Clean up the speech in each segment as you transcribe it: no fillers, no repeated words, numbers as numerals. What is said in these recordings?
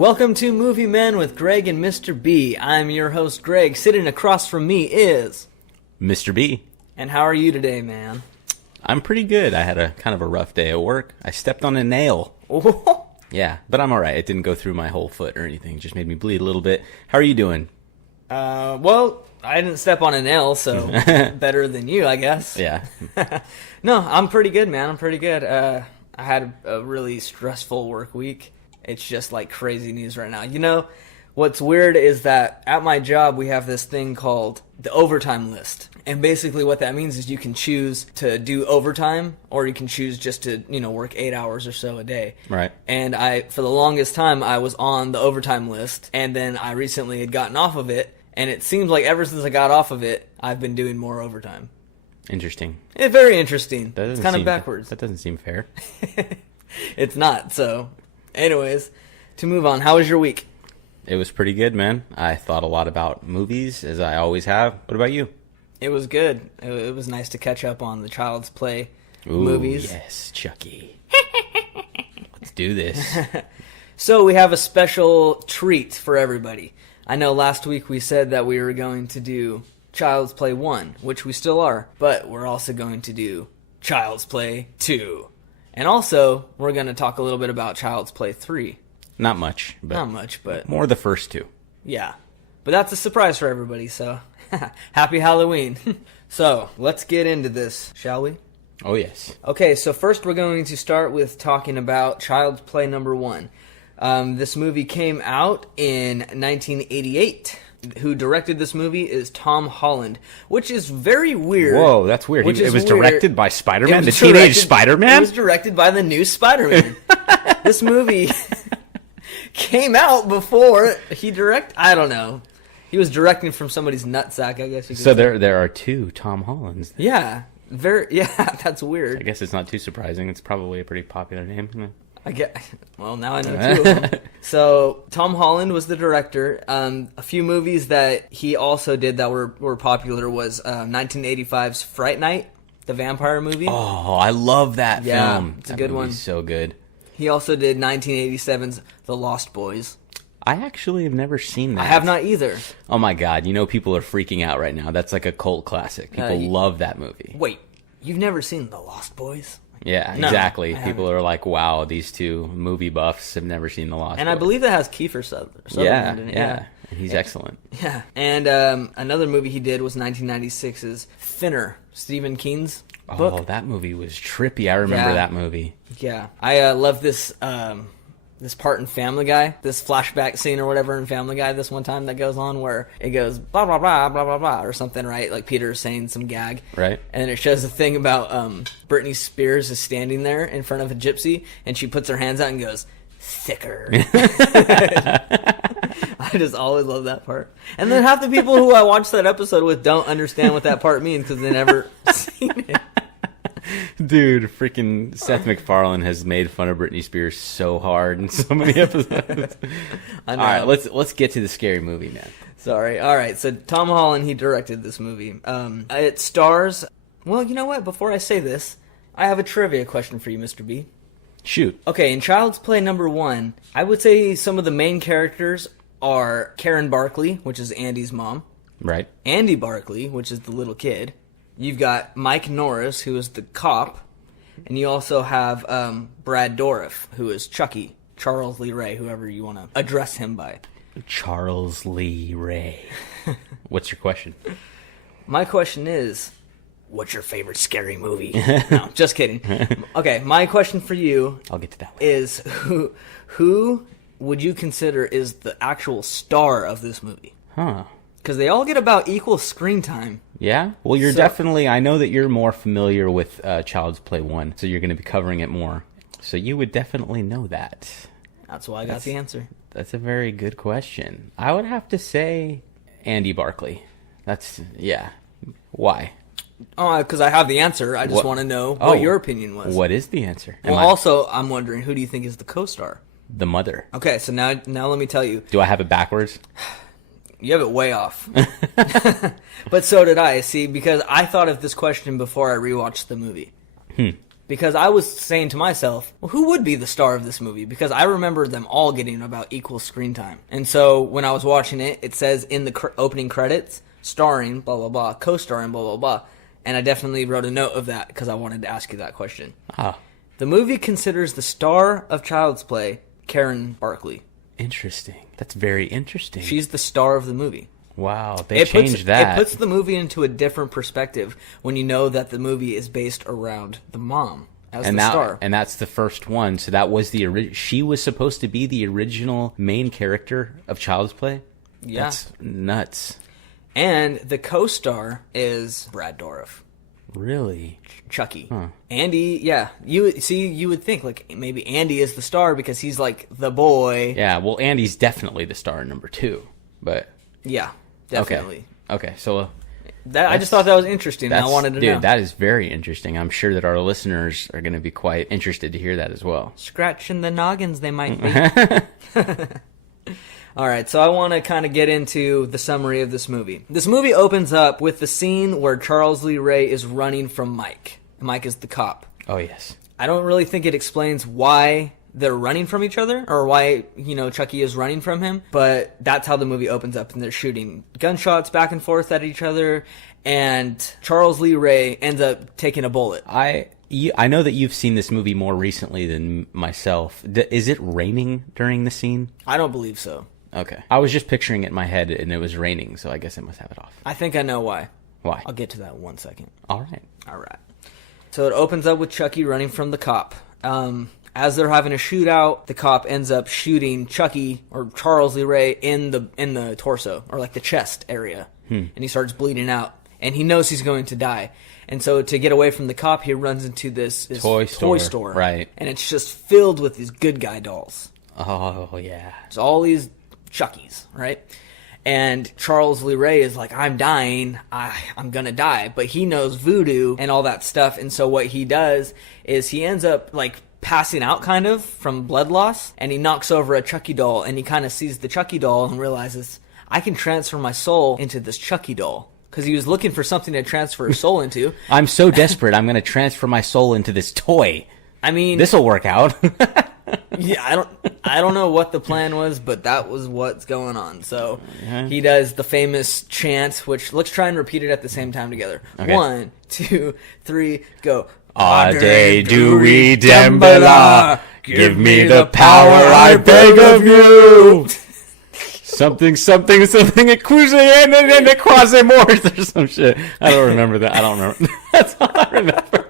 Welcome to Movie Men with Greg and Mr. B. I'm your host, Greg. Sitting across from me is... Mr. B. And how are you today, man? I'm pretty good. I had a kind of a rough day at work. I stepped on a nail. Oh. Yeah, but I'm alright. It didn't go through my whole foot or anything. It just made me bleed a little bit. How are you doing? Well, I didn't step on a nail, so better than you, I guess. Yeah. No, I'm pretty good, man. I'm pretty good. I had a really stressful work week. It's just like crazy news right now. You know, what's weird is that at my job we have this thing called the overtime list. And basically what that means is you can choose to do overtime or you can choose just to, work 8 hours or so a day. Right. And for the longest time, I was on the overtime list. And then I recently had gotten off of it. And it seems like ever since I got off of it, I've been doing more overtime. Interesting. It's very interesting. It's kind of backwards. That doesn't seem fair. It's not, so... Anyways, to move on, how was your week? It was pretty good, man. I thought a lot about movies, as I always have. What about you? It was good. It was nice to catch up on the Child's Play movies. Yes, Chucky. Let's do this. So we have a special treat for everybody. I know last week we said that we were going to do Child's Play 1, which we still are, but we're also going to do Child's Play 2. And also, we're going to talk a little bit about Child's Play 3. Not much, but more the first two. Yeah. But that's a surprise for everybody, so happy Halloween. So, let's get into this, shall we? Oh, yes. Okay, so first we're going to start with talking about Child's Play number 1. This movie came out in 1988. Who directed this movie is Tom Holland, which is very weird. Whoa, that's weird. It was directed by Spider-Man, the teenage teenage Spider-Man? It was directed by the new Spider-Man. This movie came out before he directed... I don't know. He was directing from somebody's nutsack, I guess you could say. So there are two Tom Hollands. Yeah. That's weird. I guess it's not too surprising. It's probably a pretty popular name. Well, now I know two of them. So, Tom Holland was the director. A few movies that he also did that were popular was 1985's Fright Night, the vampire movie. Oh, I love that film. It's a good one. So good. He also did 1987's The Lost Boys. I actually have never seen that. I have not either. Oh my god, people are freaking out right now. That's like a cult classic. People love that movie. Wait, you've never seen The Lost Boys? Yeah, no, exactly. People are like, wow, these two movie buffs have never seen The Lost Boys. And I believe that has Kiefer Sutherland in it. Yeah. He's excellent. Yeah. And another movie he did was 1996's Thinner, Stephen King's book. Oh, that movie was trippy. I remember that movie. Yeah. I love this part in Family Guy, this flashback scene or whatever in Family Guy this one time that goes on where it goes blah, blah, blah, blah, blah, blah, or something, right? Like Peter's saying some gag. Right. And then it shows a thing about Britney Spears is standing there in front of a gypsy, and she puts her hands out and goes, thicker. I just always love that part. And then half the people who I watched that episode with don't understand what that part means because they never seen it. Dude, freaking Seth MacFarlane has made fun of Britney Spears so hard in so many episodes. I know. All right, let's get to the scary movie now. Sorry. All right, so Tom Holland, he directed this movie. It stars... Well, you know what? Before I say this, I have a trivia question for you, Mr. B. Shoot. Okay, in Child's Play number 1, I would say some of the main characters are Karen Barkley, which is Andy's mom. Right. Andy Barkley, which is the little kid. You've got Mike Norris, who is the cop. And you also have Brad Dourif, who is Chucky. Charles Lee Ray, whoever you want to address him by. Charles Lee Ray. What's your question? My question is, what's your favorite scary movie? No, just kidding. Okay, my question for you... I'll get to that later. ...is who would you consider is the actual star of this movie? Huh. Because they all get about equal screen time. Yeah? Well, you're definitely... I know that you're more familiar with Child's Play 1, so you're going to be covering it more. So you would definitely know that. That's why I got the answer. That's a very good question. I would have to say Andy Barkley. Yeah. Why? Oh, because I have the answer. I just want to know what your opinion was. What is the answer? Well, also, I'm wondering, who do you think is the co-star? The mother. Okay, so now let me tell you. Do I have it backwards? You have it way off. But so did I, see, because I thought of this question before I rewatched the movie. because I was saying to myself, well, who would be the star of this movie? Because I remember them all getting about equal screen time. And so when I was watching it, it says in the opening credits, starring, blah, blah, blah, co-starring, blah, blah, blah. And I definitely wrote a note of that because I wanted to ask you that question. Ah, The movie considers the star of Child's Play Karen Barkley. interesting. That's very interesting. She's the star of the movie. Wow, they changed that. It puts the movie into a different perspective when you know that the movie is based around the mom as the star. And that's the first one. So that was she was supposed to be the original main character of Child's Play? Yeah. That's nuts. And the co-star is Brad Dourif. Really? Chucky. Huh. Andy, yeah. You would think like maybe Andy is the star because he's like the boy. Yeah, well, Andy's definitely the star in number 2. But Yeah, definitely. Okay, so I just thought that was interesting. And I wanted to know. Dude, that is very interesting. I'm sure that our listeners are going to be quite interested to hear that as well. Scratching the noggins they might be. All right, so I want to kind of get into the summary of this movie. This movie opens up with the scene where Charles Lee Ray is running from Mike. Mike is the cop. Oh, yes. I don't really think it explains why they're running from each other or why, Chucky is running from him, but that's how the movie opens up, and they're shooting gunshots back and forth at each other, and Charles Lee Ray ends up taking a bullet. I know that you've seen this movie more recently than myself. Is it raining during the scene? I don't believe so. Okay. I was just picturing it in my head, and it was raining, so I guess I must have it off. I think I know why. Why? I'll get to that in 1 second. All right. All right. So it opens up with Chucky running from the cop. As they're having a shootout, the cop ends up shooting Chucky or Charles Lee Ray in the torso or like the chest area, and he starts bleeding out. And he knows he's going to die. And so to get away from the cop, he runs into this toy store, right? And it's just filled with these good guy dolls. Oh yeah. It's all these Chuckies, right? And Charles Lee Ray is like, I'm dying, I'm gonna die. But he knows voodoo and all that stuff, and so what he does is he ends up like passing out kind of from blood loss, and he knocks over a Chucky doll, and he kind of sees the Chucky doll and realizes, I can transfer my soul into this Chucky doll. Because he was looking for something to transfer his soul into. I'm so desperate, I'm gonna transfer my soul into this toy. I mean, this'll work out. Yeah, I don't know what the plan was, but that was what's going on. So he does the famous chant, which let's try and repeat it at the same time together. Okay. 1, 2, 3, go. Ade Dewey Dembala, give me the power I beg of you. Something, Equusian and a Quasimort or some shit. I don't remember that. I don't remember. That's all I remember.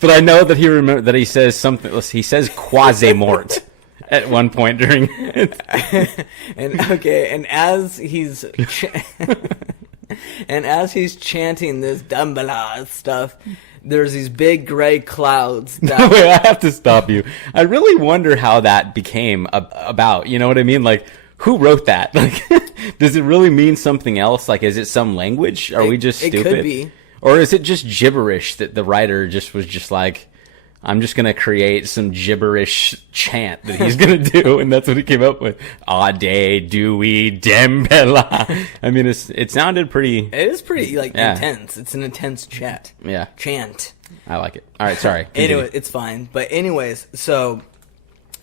But I know that he says something. He says Quasimort at one point during it. and as he's chanting this Dambala stuff, there's these big gray clouds. Wait, I have to stop you. I really wonder how that became about. You know what I mean? Like, who wrote that? Like, does it really mean something else? Like, is it some language? Are we just stupid? It could be. Or is it just gibberish that the writer was just like, I'm just going to create some gibberish chant that he's going to do, and that's what he came up with. Ade Dewey Dembala. I mean, it sounded pretty... It is pretty, intense. It's an intense chant. Yeah. Chant. I like it. All right, sorry. Anyway, it's fine. But anyways, so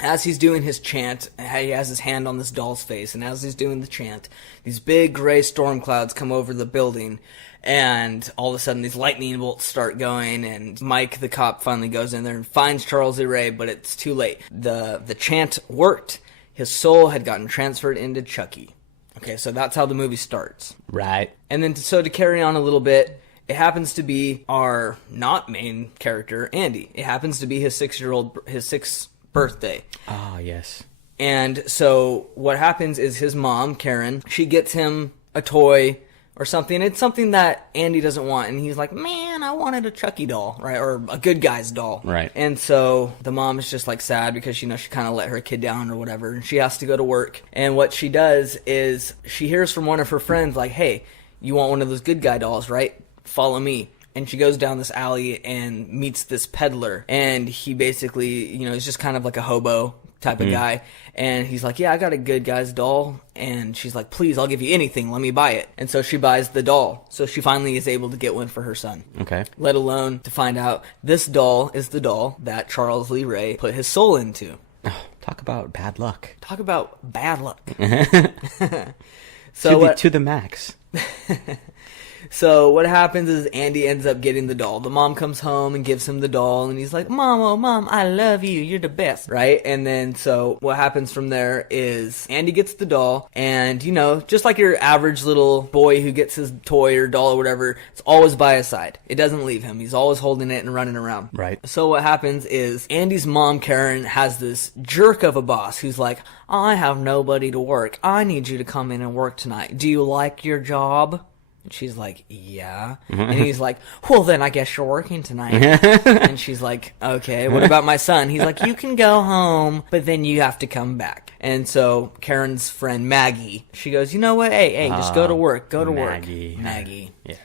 as he's doing his chant, he has his hand on this doll's face, and as he's doing the chant, these big gray storm clouds come over the building, and all of a sudden these lightning bolts start going, and Mike the cop finally goes in there and finds Charles Lee Ray, but it's too late. The chant worked. His soul had gotten transferred into Chucky. Okay, so that's how the movie starts. Right. And then to carry on a little bit, it happens to be our not main character, Andy. It happens to be his 6th birthday. Ah, yes. And so what happens is his mom, Karen, she gets him a toy or something. It's something that Andy doesn't want, and he's like, man, I wanted a Chucky doll, right? Or a good guy's doll. Right. And so the mom is just like sad because, she kind of let her kid down or whatever, and she has to go to work. And what she does is she hears from one of her friends like, hey, you want one of those good guy dolls, right? Follow me. And she goes down this alley and meets this peddler, and he basically, is just kind of like a hobo type of guy. And he's like, yeah, I got a good guy's doll. And she's like, please, I'll give you anything. Let me buy it. And so she buys the doll. So she finally is able to get one for her son. Okay. Let alone to find out this doll is the doll that Charles Lee Ray put his soul into. Oh, talk about bad luck. Talk about bad luck. To the max. So what happens is Andy ends up getting the doll. The mom comes home and gives him the doll, and he's like, Mom, oh Mom, I love you. You're the best, right? And then so what happens from there is Andy gets the doll, and, you know, just like your average little boy who gets his toy or doll or whatever, it's always by his side. It doesn't leave him. He's always holding it and running around. Right. So what happens is Andy's mom, Karen, has this jerk of a boss who's like, I have nobody to work. I need you to come in and work tonight. Do you like your job? And she's like, yeah. And he's like, well, then I guess you're working tonight. And she's like, okay, what about my son? He's like, you can go home, but then you have to come back. And so Karen's friend Maggie, she goes, you know what? Hey, just go to work. Go to Maggie. work. Maggie. Yes.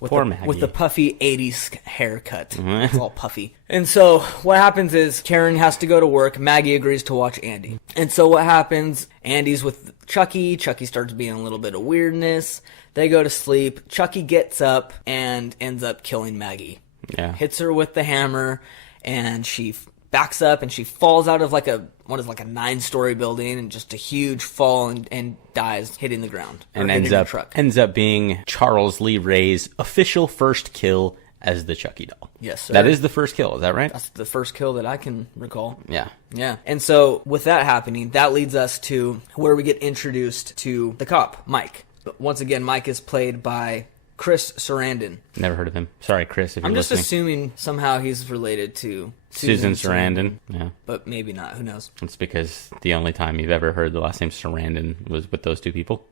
Maggie. With the puffy 80s haircut. It's all puffy. And so what happens is Karen has to go to work. Maggie agrees to watch Andy. And so what happens, Andy's with Chucky. Chucky starts being a little bit of weirdness. They go to sleep. Chucky gets up and ends up killing Maggie. Yeah. Hits her with the hammer, and she backs up and she falls out of like a 9-story building, and just a huge fall, and dies hitting the ground. And ends up being Charles Lee Ray's official first kill as the Chucky doll. Yes, sir. That is the first kill, is that right? That's the first kill that I can recall. Yeah. Yeah. And so with that happening, that leads us to where we get introduced to the cop, Mike. But once again, Mike is played by Chris Sarandon. Never heard of him. Sorry, Chris, if you're I'm just listening. assuming somehow he's related to Susan Sarandon. Yeah. But maybe not. Who knows? It's because the only time you've ever heard the last name Sarandon was with those two people.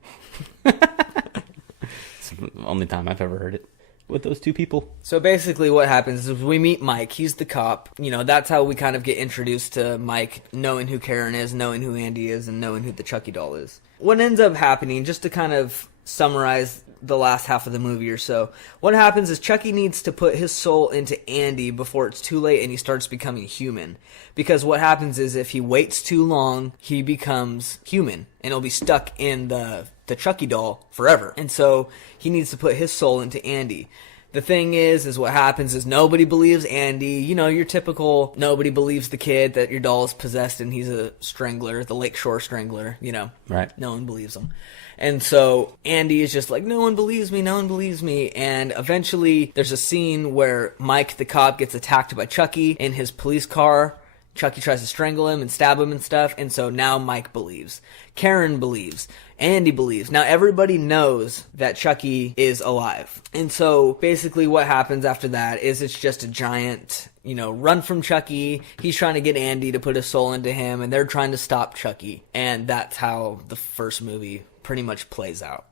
It's the only time I've ever heard it. With those two people. So basically what happens is we meet Mike. He's the cop. You know, that's how we kind of get introduced to Mike, knowing who Karen is, knowing who Andy is, and knowing who the Chucky doll is. What ends up happening, just to kind of summarize the last half of the movie or so, what happens is Chucky needs to put his soul into Andy before it's too late and he starts becoming human. Because what happens is if he waits too long, he becomes human and he'll be stuck in the Chucky doll forever. And so he needs to put his soul into Andy. The thing is what happens is nobody believes Andy. You know, your typical nobody believes the kid that your doll is possessed and he's a strangler, the Lakeshore Strangler, you know. Right. No one believes him. And so Andy is just like, no one believes me, no one believes me. And eventually there's a scene where Mike the cop gets attacked by Chucky in his police car. Chucky tries to strangle him and stab him and stuff. And so now Mike believes. Karen believes. Andy believes. Now everybody knows that Chucky is alive. And so basically what happens after that is it's just a giant, you know, run from Chucky. He's trying to get Andy to put his soul into him, and they're trying to stop Chucky. And that's how the first movie pretty much plays out.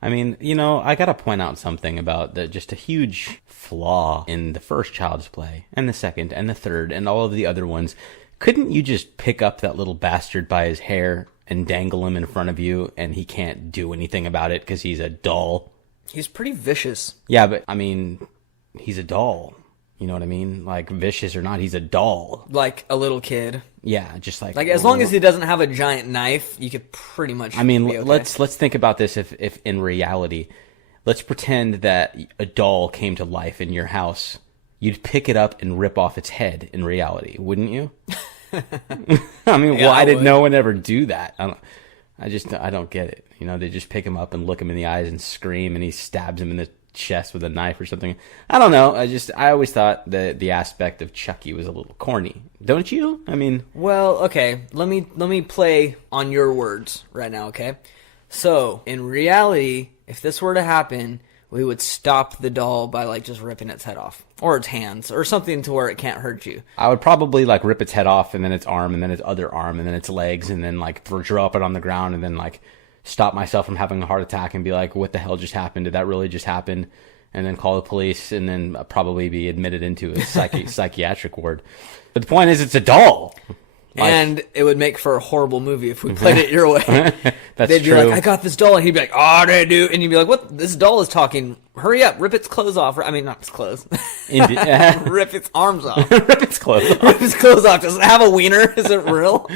I mean, you know, I gotta point out something about just a huge flaw in the first Child's Play, and the second, and the third, and all of the other ones. Couldn't you just pick up that little bastard by his hair and dangle him in front of you, and he can't do anything about it because he's a doll? He's pretty vicious. Yeah, but, I mean, he's a doll. You know what I mean? Like, vicious or not, he's a doll. Like a little kid. Yeah, just like as long as he doesn't have a giant knife, you could pretty much. I mean, be okay. let's think about this. If in reality, let's pretend that a doll came to life in your house, you'd pick it up and rip off its head. In reality, wouldn't you? I mean, Yeah, why I did would. no one ever do that? I don't get it. You know, they just pick him up and look him in the eyes and scream, and he stabs him in the chest with a knife or something. I don't know. I always thought that the aspect of Chucky was a little corny. Don't you? I mean, Well, okay. Let me play on your words right now, okay? So, in reality, if this were to happen, we would stop the doll by like just ripping its head off, or its hands, or something to where it can't hurt you. I would probably like rip its head off, and then its arm, and then its other arm, and then its legs, and then like drop it on the ground, and then like stop myself from having a heart attack and be like, what the hell just happened? Did that really just happen? And then call the police, and then probably be admitted into a psychiatric ward. But the point is, it's a doll. And it would make for a horrible movie if we played it your way. That's They'd be true. like, I got this doll. And he'd be like, oh, they do. And you'd be like, what? This doll is talking. Hurry up. Rip its clothes off. I mean, not its clothes. Rip its arms off. Rip its clothes off. Rip its clothes off. Does it have a wiener? Is it real?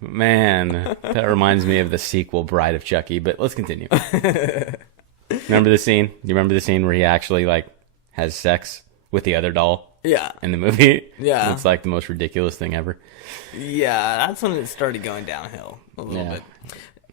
Man, that reminds me of the sequel, Bride of Chucky. But let's continue. Remember the scene? Do you remember the scene where he actually like has sex with the other doll? Yeah. In the movie? Yeah. It's like the most ridiculous thing ever. Yeah, that's when it started going downhill a little bit.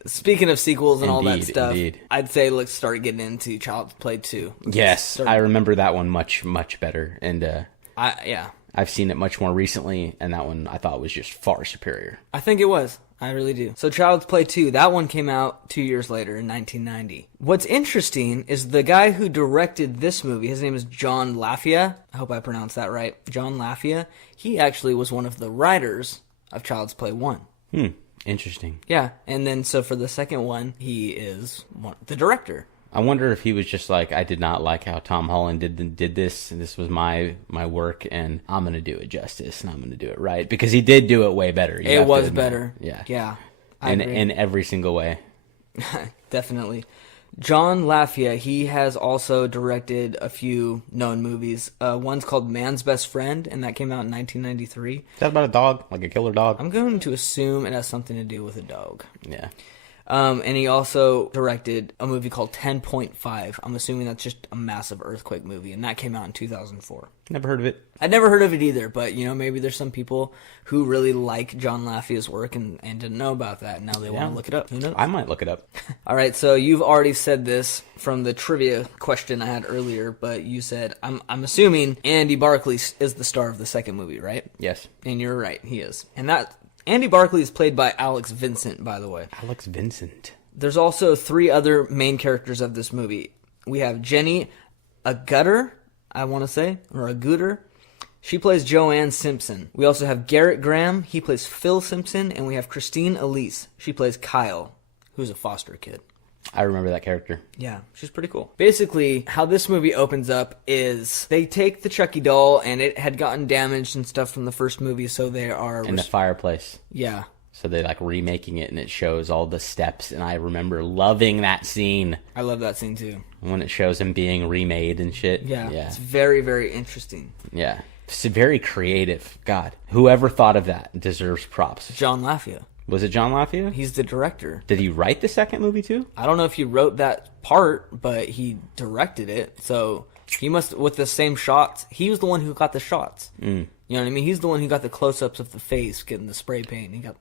Speaking of sequels and all that stuff, I'd say let's start getting into Child's Play 2. Yes, I remember that one much, much better. And I've seen it much more recently, and that one I thought was just far superior. I think it was. I really do. So Child's Play 2, that one came out 2 years later in 1990. What's interesting is the guy who directed this movie, his name is John Lafia. I hope I pronounced that right. John Lafia. He actually was one of the writers of Child's Play 1. Interesting. Yeah, and then so for the second one, he is the director. I wonder if he was just like, I did not like how Tom Holland did this, and this was my work, and I'm going to do it justice, and I'm going to do it right. Because he did do it way better. It was better. Yeah. Yeah. In every single way. Definitely. John Lafia, he has also directed a few known movies. One's called Man's Best Friend, and that came out in 1993. Is that about a dog? Like a killer dog? I'm going to assume it has something to do with a dog. Yeah. And he also directed a movie called 10.5. I'm assuming that's just a massive earthquake movie, and that came out in 2004. Never heard of it. I'd never heard of it either, but, maybe there's some people who really like John Lafia's work and didn't know about that, and now they want to look it up. Who knows? I might look it up. All right, so you've already said this from the trivia question I had earlier, but you said, I'm assuming Andy Barclay is the star of the second movie, right? Yes. And you're right, he is. And that Andy Barclay is played by Alex Vincent, by the way. Alex Vincent. There's also 3 other main characters of this movie. We have Jenny Agutter, I want to say, or Agutter. She plays Joanne Simpson. We also have Garrett Graham. He plays Phil Simpson. And we have Christine Elise. She plays Kyle, who's a foster kid. I remember that character. Yeah, she's pretty cool. Basically, how this movie opens up is they take the Chucky doll, and it had gotten damaged and stuff from the first movie, so they are... In the fireplace. Yeah. So they're like remaking it, and it shows all the steps, and I remember loving that scene. I love that scene, too. When it shows him being remade and shit. Yeah. It's very, very interesting. Yeah. It's very creative. God. Whoever thought of that deserves props. John Lafia. Was it John Lafia? He's the director. Did he write the second movie too? I don't know if he wrote that part, but he directed it. So he must, with the same shots, he was the one who got the shots. You know what I mean? He's the one who got the close-ups of the face, getting the spray paint. He got,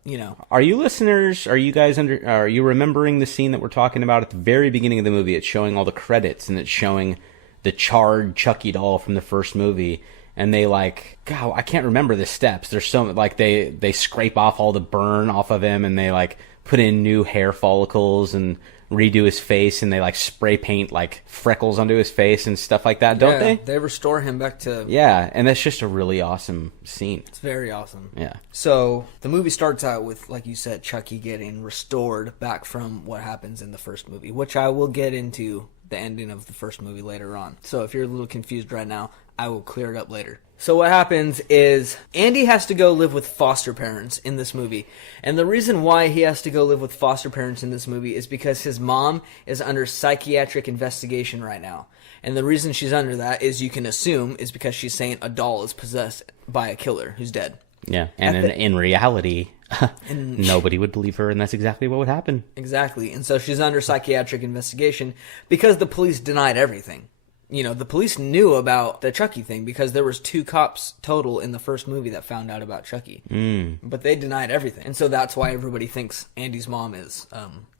Are you listeners, are you remembering the scene that we're talking about at the very beginning of the movie? It's showing all the credits, and it's showing the charred Chucky doll from the first movie. And they God, I can't remember the steps. There's so they scrape off all the burn off of him, and they put in new hair follicles and redo his face, and they spray paint freckles onto his face and stuff like that, don't they? They restore him back to... Yeah, and that's just a really awesome scene. It's very awesome. Yeah. So the movie starts out with, like you said, Chucky getting restored back from what happens in the first movie, which I will get into the ending of the first movie later on. So if you're a little confused right now, I will clear it up later. So what happens is Andy has to go live with foster parents in this movie. And the reason why he has to go live with foster parents in this movie is because his mom is under psychiatric investigation right now. And the reason she's under that is, you can assume, is because she's saying a doll is possessed by a killer who's dead. Yeah, and in reality, nobody would believe her, and that's exactly what would happen. Exactly. And so she's under psychiatric investigation because the police denied everything. The police knew about the Chucky thing because there was 2 cops total in the first movie that found out about Chucky. But they denied everything. And so that's why everybody thinks Andy's mom is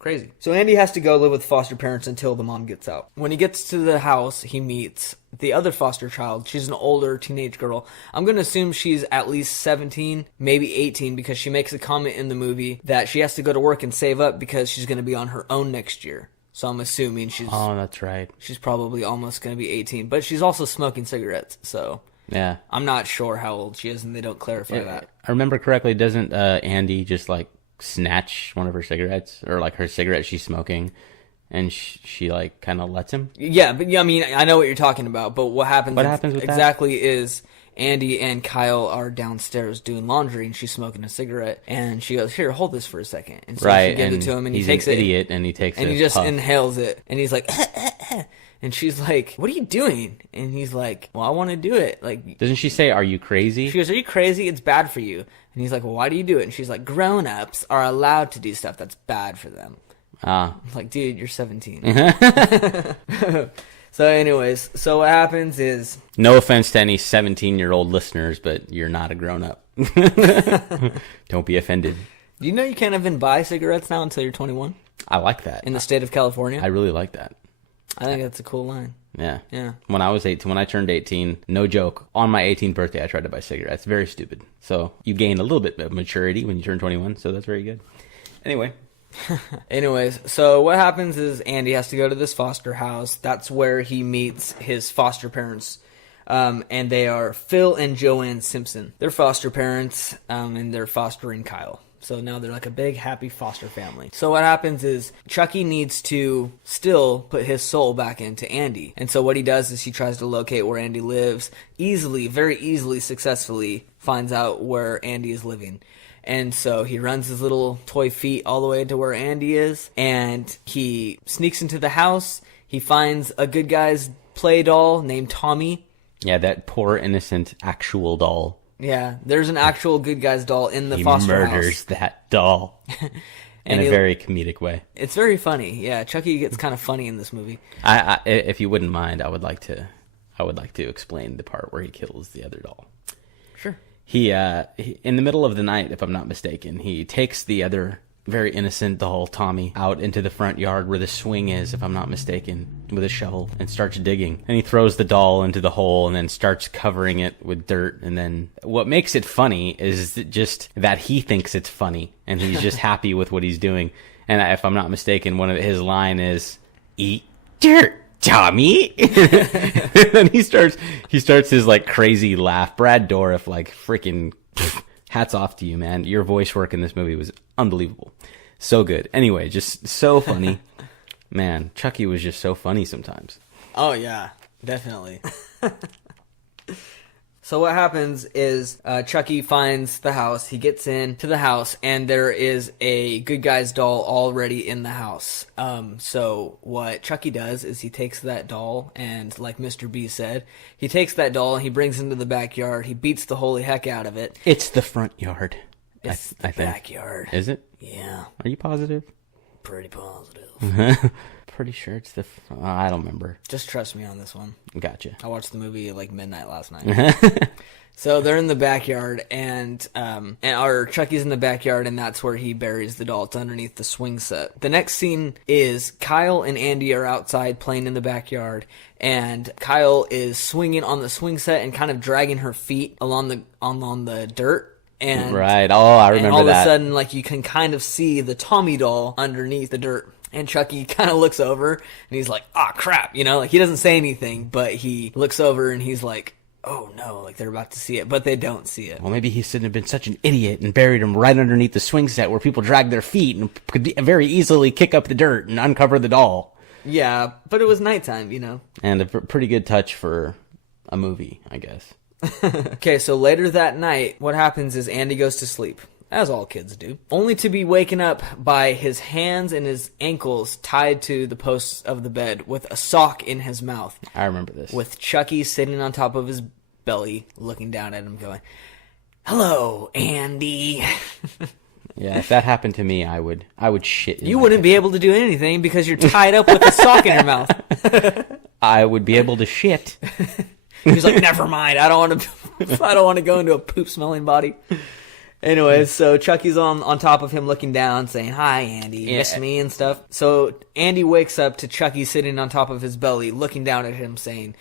crazy. So Andy has to go live with foster parents until the mom gets out. When he gets to the house, he meets the other foster child. She's an older teenage girl. I'm going to assume she's at least 17, maybe 18, because she makes a comment in the movie that she has to go to work and save up because she's going to be on her own next year. So I'm assuming she's... Oh, that's right. She's probably almost going to be 18. But she's also smoking cigarettes, so... Yeah. I'm not sure how old she is, and they don't clarify that. I remember correctly, doesn't Andy just, snatch one of her cigarettes? Or, her cigarette she's smoking, and she kind of lets him? Yeah, but I mean, I know what you're talking about, but what happens with exactly that? is Andy and Kyle are downstairs doing laundry, and she's smoking a cigarette, and she goes, "Here, hold this for a second." And so she gives it to him, and he takes it. He's an idiot, and he takes it. And he just inhales it, and he's like, and she's like, "What are you doing?" And he's like, "Well, I want to do it." Like, doesn't she say, "Are you crazy?" She goes, "Are you crazy? It's bad for you." And he's like, "Well, why do you do it?" And she's like, "Grown-ups are allowed to do stuff that's bad for them." I'm like, dude, you're 17. So anyways, so what happens is... No offense to any 17-year-old listeners, but you're not a grown-up. Don't be offended. Do you know you can't even buy cigarettes now until you're 21? I like that. In the state of California? I really like that. I think that's a cool line. Yeah. Yeah. When I turned 18, no joke, on my 18th birthday, I tried to buy cigarettes. Very stupid. So you gain a little bit of maturity when you turn 21, so that's very good. Anyway... Anyways, so what happens is Andy has to go to this foster house. That's where he meets his foster parents, and they are Phil and Joanne Simpson. They're foster parents, and they're fostering Kyle. So now they're like a big, happy foster family. So what happens is Chucky needs to still put his soul back into Andy. And so what he does is he tries to locate where Andy lives, very easily, successfully finds out where Andy is living. And so he runs his little toy feet all the way to where Andy is, and he sneaks into the house. He finds a good guy's play doll named Tommy. Yeah, that poor, innocent, actual doll. Yeah, there's an actual good guy's doll in the foster house. He murders that doll in a very comedic way. It's very funny. Yeah, Chucky gets kind of funny in this movie. If you wouldn't mind, I would like to explain the part where he kills the other doll. Sure. He in the middle of the night, if I'm not mistaken, he takes the other very innocent doll, Tommy, out into the front yard where the swing is, if I'm not mistaken, with a shovel, and starts digging. And he throws the doll into the hole and then starts covering it with dirt. And then what makes it funny is just that he thinks it's funny, and he's just happy with what he's doing. And if I'm not mistaken, one of his line is, "Eat dirt, Tommy." And then he starts his like crazy laugh. Brad Dourif, like freaking hats off to you, man. Your voice work in this movie was unbelievable. So good. Anyway, just so funny. Man, Chucky was just so funny sometimes. Oh yeah, definitely. So what happens is Chucky finds the house. He gets into the house, and there is a good guy's doll already in the house. So what Chucky does is he takes that doll, and like Mr. B said, he takes that doll and he brings it into the backyard. He beats the holy heck out of it. It's the front yard. It's the backyard. Is it? Yeah. Are you positive? Pretty positive. Pretty sure it's the... I don't remember. Just trust me on this one. Gotcha. I watched the movie at like midnight last night. So they're in the backyard, and our Chucky's in the backyard, and that's where he buries the doll. It's underneath the swing set. The next scene is Kyle and Andy are outside playing in the backyard, and Kyle is swinging on the swing set and kind of dragging her feet along the dirt. And right. Oh, I remember that. And all of a sudden, like, you can kind of see the Tommy doll underneath the dirt. And Chucky kind of looks over, and he's like, "Ah, crap," you know? Like, he doesn't say anything, but he looks over, and he's like, "Oh, no," like, they're about to see it, but they don't see it. Well, maybe he shouldn't have been such an idiot and buried him right underneath the swing set where people drag their feet and could very easily kick up the dirt and uncover the doll. Yeah, but it was nighttime, you know? And a pretty good touch for a movie, I guess. Okay, so later that night, what happens is Andy goes to sleep, as all kids do, only to be waken up by his hands and his ankles tied to the posts of the bed with a sock in his mouth. I remember this. With Chucky sitting on top of his belly, looking down at him, going, "Hello, Andy." Yeah, if that happened to me, I would shit. You wouldn't be able to do anything because you're tied up with a sock in your mouth. I would be able to shit. He's like, "Never mind. I don't want to go into a poop-smelling body." Anyways, so Chucky's on top of him looking down, saying, "Hi, Andy, miss me?" and stuff. So Andy wakes up to Chucky sitting on top of his belly, looking down at him, saying,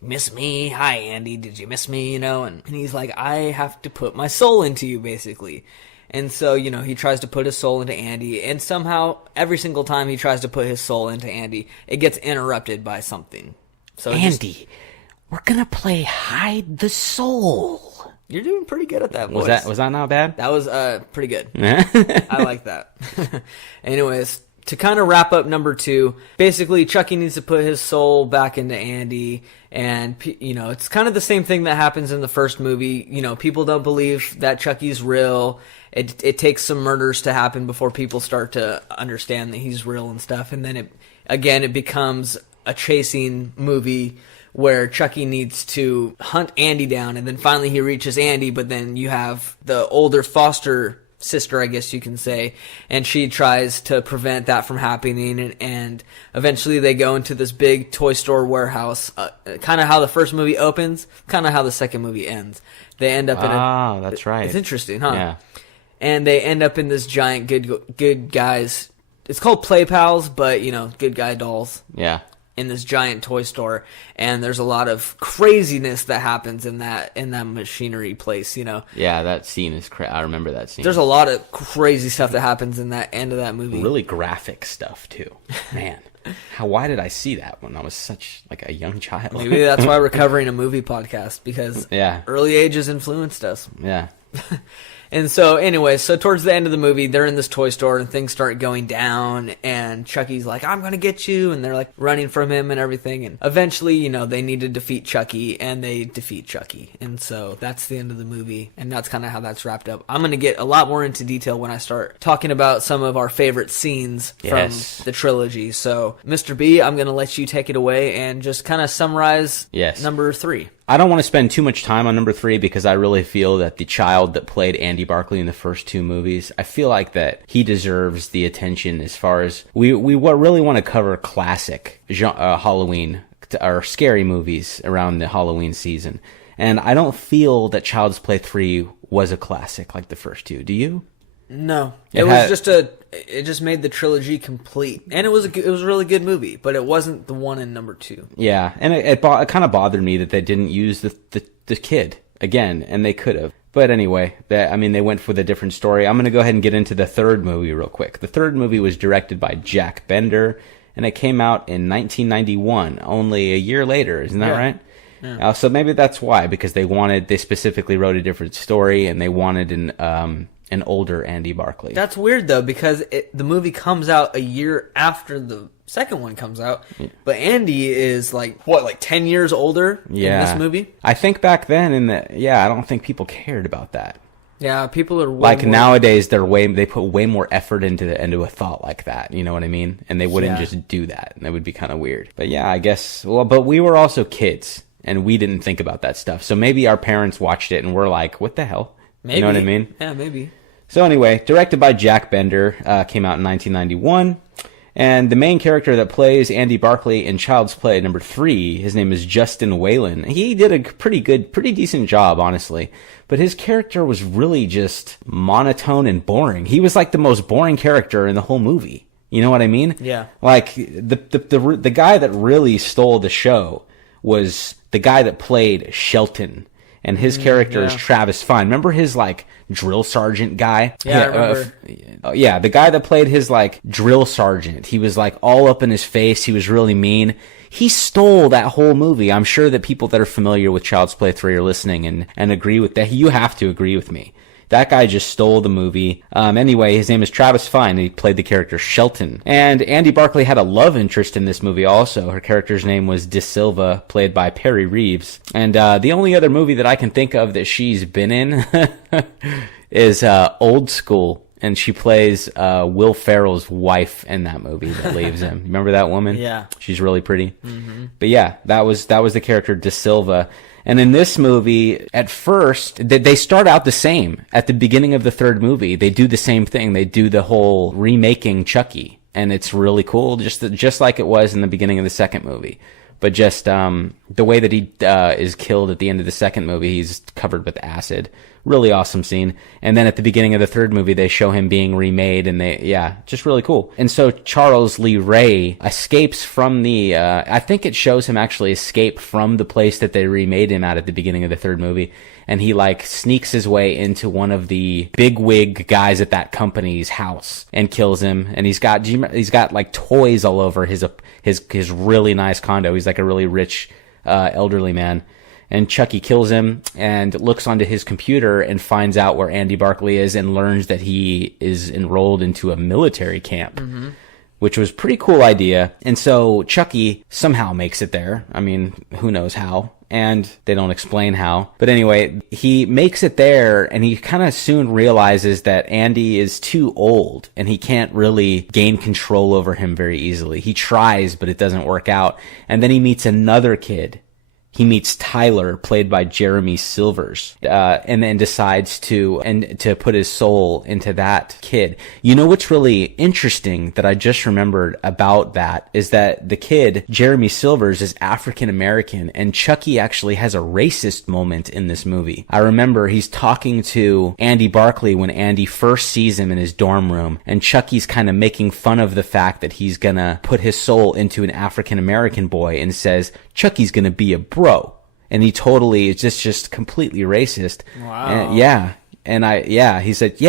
"Miss me? Hi, Andy, did you miss me?" You know, and he's like, "I have to put my soul into you," basically. And so, you know, he tries to put his soul into Andy, and somehow, every single time he tries to put his soul into Andy, it gets interrupted by something. So Andy, we're gonna play hide the soul. You're doing pretty good at that voice. Was that not bad? That was pretty good. I like that. Anyways, to kind of wrap up number 2, basically Chucky needs to put his soul back into Andy, and it's kind of the same thing that happens in the first movie. People don't believe that Chucky's real. It takes some murders to happen before people start to understand that he's real and stuff, and then it becomes a chasing movie where Chucky needs to hunt Andy down, and then finally he reaches Andy, but then you have the older foster sister, I guess you can say, and she tries to prevent that from happening, and eventually they go into this big toy store warehouse, kind of how the first movie opens, kind of how the second movie ends. They end up in that's right. It's interesting, huh? Yeah. And they end up in this giant good guys. It's called Play Pals, but good guy dolls. Yeah. In this giant toy store, and there's a lot of craziness that happens in that machinery place. Yeah, that scene is I remember that scene. There's a lot of crazy stuff that happens in that end of that movie. Really graphic stuff too. Man, why did I see that when I was such a young child? Maybe that's why we're covering a movie podcast, because early ages influenced us. Yeah. And so, anyway, towards the end of the movie, they're in this toy store, and things start going down, and Chucky's like, I'm going to get you, and they're, running from him and everything, and eventually, they need to defeat Chucky, and they defeat Chucky, and so that's the end of the movie, and that's kind of how that's wrapped up. I'm going to get a lot more into detail when I start talking about some of our favorite scenes from the trilogy, so, Mr. B, I'm going to let you take it away and just kind of summarize number 3. I don't want to spend too much time on number 3 because I really feel that the child that played Andy Barclay in the first 2 movies, I feel like that he deserves the attention as far as we really want to cover classic Halloween or scary movies around the Halloween season. And I don't feel that Child's Play 3 was a classic like the first 2. Do you? No, it just made the trilogy complete, and it was a really good movie, but it wasn't the one in number 2. Yeah, and it kind of bothered me that they didn't use the kid again, and they could have. But anyway, they went for the different story. I'm going to go ahead and get into the third movie real quick. The third movie was directed by Jack Bender, and it came out in 1991, only a year later. Isn't that right? Yeah. So maybe that's why, because they specifically wrote a different story, and they wanted an older Andy Barclay. That's weird, though, because the movie comes out a year after the second one comes out, but Andy is 10 years older in this movie? I think back then, I don't think people cared about that. Yeah, people are way more... nowadays, they put way more effort into a thought like that, you know what I mean? And they wouldn't just do that, and that would be kind of weird. But yeah, I guess, but we were also kids, and we didn't think about that stuff. So maybe our parents watched it, and we're like, what the hell? Maybe. You know what I mean? Yeah, maybe. So anyway, directed by Jack Bender, came out in 1991. And the main character that plays Andy Barclay in Child's Play number 3, his name is Justin Whalen. He did a pretty decent job, honestly. But his character was really just monotone and boring. He was the most boring character in the whole movie. You know what I mean? Yeah. The guy that really stole the show was the guy that played Shelton. And his character is Travis Fine. Remember his drill sergeant guy? Yeah, I remember. The guy that played his drill sergeant. He was all up in his face. He was really mean. He stole that whole movie. I'm sure that people that are familiar with Child's Play 3 are listening and agree with that. You have to agree with me. That guy just stole the movie. Anyway, his name is Travis Fine. He played the character Shelton. And Andy Barclay had a love interest in this movie also. Her character's name was De Silva, played by Perry Reeves. And the only other movie that I can think of that she's been in is Old School. And she plays Will Ferrell's wife in that movie that leaves him. Remember that woman? Yeah. She's really pretty. Mm-hmm. But yeah, that was the character De Silva. And in this movie, at first, they start out the same. At the beginning of the third movie, they do the same thing. They do the whole remaking Chucky. And it's really cool, just like it was in the beginning of the second movie. But just the way that he is killed at the end of the second movie, he's covered with acid. Really awesome scene. And then at the beginning of the third movie, they show him being remade, and just really cool. And so Charles Lee Ray escapes from I think it shows him actually escape from the place that they remade him at the beginning of the third movie. And he sneaks his way into one of the bigwig guys at that company's house and kills him. And he's got toys all over his really nice condo. He's a really rich, elderly man. And Chucky kills him and looks onto his computer and finds out where Andy Barclay is and learns that he is enrolled into a military camp. Mm-hmm. which was a pretty cool idea. And so Chucky somehow makes it there. I mean, who knows how? And they don't explain how. But anyway, he makes it there, and he kind of soon realizes that Andy is too old, and he can't really gain control over him very easily. He tries, but it doesn't work out. And then he meets another kid. He meets Tyler, played by Jeremy Silvers, and then decides to put his soul into that kid. You know what's really interesting that I just remembered about that is that the kid, Jeremy Silvers, is African American, and Chucky actually has a racist moment in this movie. I remember he's talking to Andy Barclay when Andy first sees him in his dorm room, and Chucky's kind of making fun of the fact that he's gonna put his soul into an African American boy and says, Chucky's gonna be a bro. And he totally is just completely racist. Wow. And he said,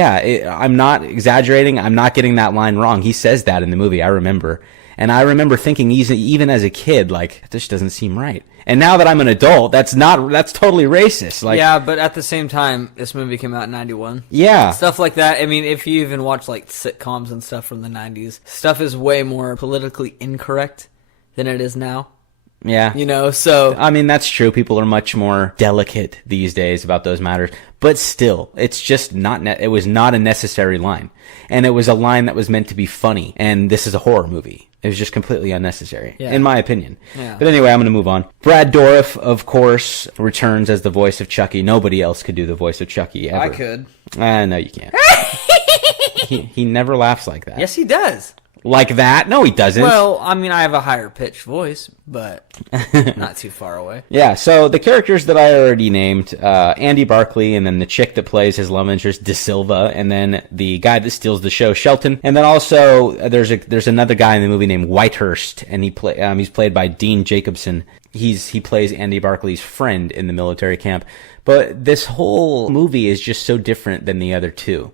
I'm not exaggerating. I'm not getting that line wrong. He says that in the movie, I remember. And I remember thinking, even as a kid, like, this doesn't seem right. And now that I'm an adult, that's totally racist. Like, yeah, but at the same time, this movie came out in 91. Yeah. Stuff like that. I mean, if you even watch, like, sitcoms and stuff from the 90s, stuff is way more politically incorrect than it is now. Yeah. You know, so... I mean, that's true. People are much more delicate these days about those matters. But still, it's just not... it was not a necessary line. And it was a line that was meant to be funny. And this is a horror movie. It was just completely unnecessary, in my opinion. Yeah. But anyway, I'm going to move on. Brad Dourif, of course, returns as the voice of Chucky. Nobody else could do the voice of Chucky ever. I could. No, you can't. he never laughs like that. Yes, he does. Like that? No, he doesn't. Well, I mean, I have a higher pitched voice, but not too far away. Yeah, so the characters that I already named, Andy Barclay, and then the chick that plays his love interest, De Silva, and then the guy that steals the show, Shelton. And then also, there's another guy in the movie named Whitehurst, and he's played by Dean Jacobson. He plays Andy Barclay's friend in the military camp. But this whole movie is just so different than the other two.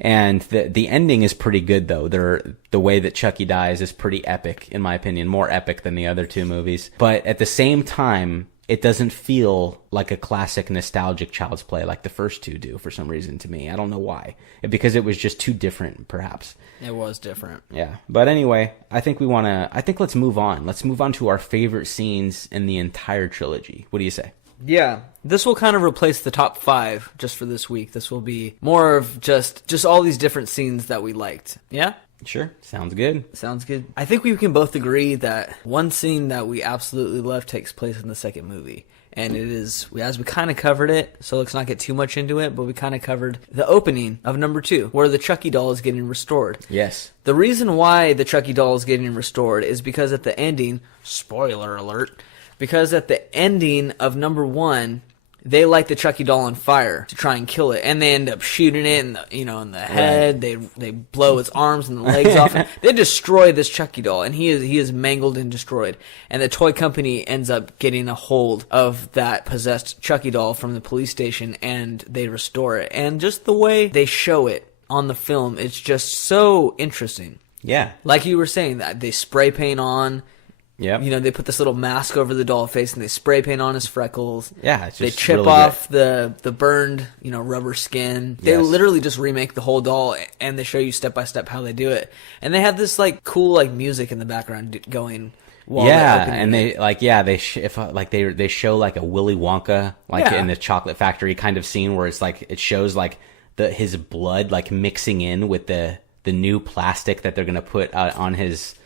And the ending is pretty good, though. The way that Chucky dies is pretty epic, in my opinion. More epic than the other two movies. But at the same time, it doesn't feel like a classic nostalgic Child's Play like the first two do for some reason to me. I don't know why. Because it was just too different, perhaps. It was different. Yeah. But anyway, I think let's move on. Let's move on to our favorite scenes in the entire trilogy. What do you say? Yeah, this will kind of replace the top 5 just for this week. This will be more of just all these different scenes that we liked. Yeah? Sure. Sounds good. Sounds good. I think we can both agree that one scene that we absolutely love takes place in the second movie. And it is, as we kind of covered it, so let's not get too much into it, but we kind of covered the opening of number 2, where the Chucky doll is getting restored. Yes. The reason why the Chucky doll is getting restored is because at the ending, spoiler alert, because at the ending of number 1, they light the Chucky doll on fire to try and kill it, and they end up shooting it in the head. Right. They blow its arms and the legs off. They destroy this Chucky doll, and he is mangled and destroyed. And the toy company ends up getting a hold of that possessed Chucky doll from the police station, and they restore it. And just the way they show it on the film, it's just so interesting. Yeah, like you were saying, that they spray paint on. Yep. You know, they put this little mask over the doll face and they spray paint on his freckles. Yeah, it's just they chip really off the burned, rubber skin. They Yes. literally just remake the whole doll, and they show you step by step how they do it. And they have this like cool music in the background going. While yeah, and they they show like a Willy Wonka in the chocolate factory kind of scene where it's like it shows like his blood like mixing in with the new plastic that they're gonna put on his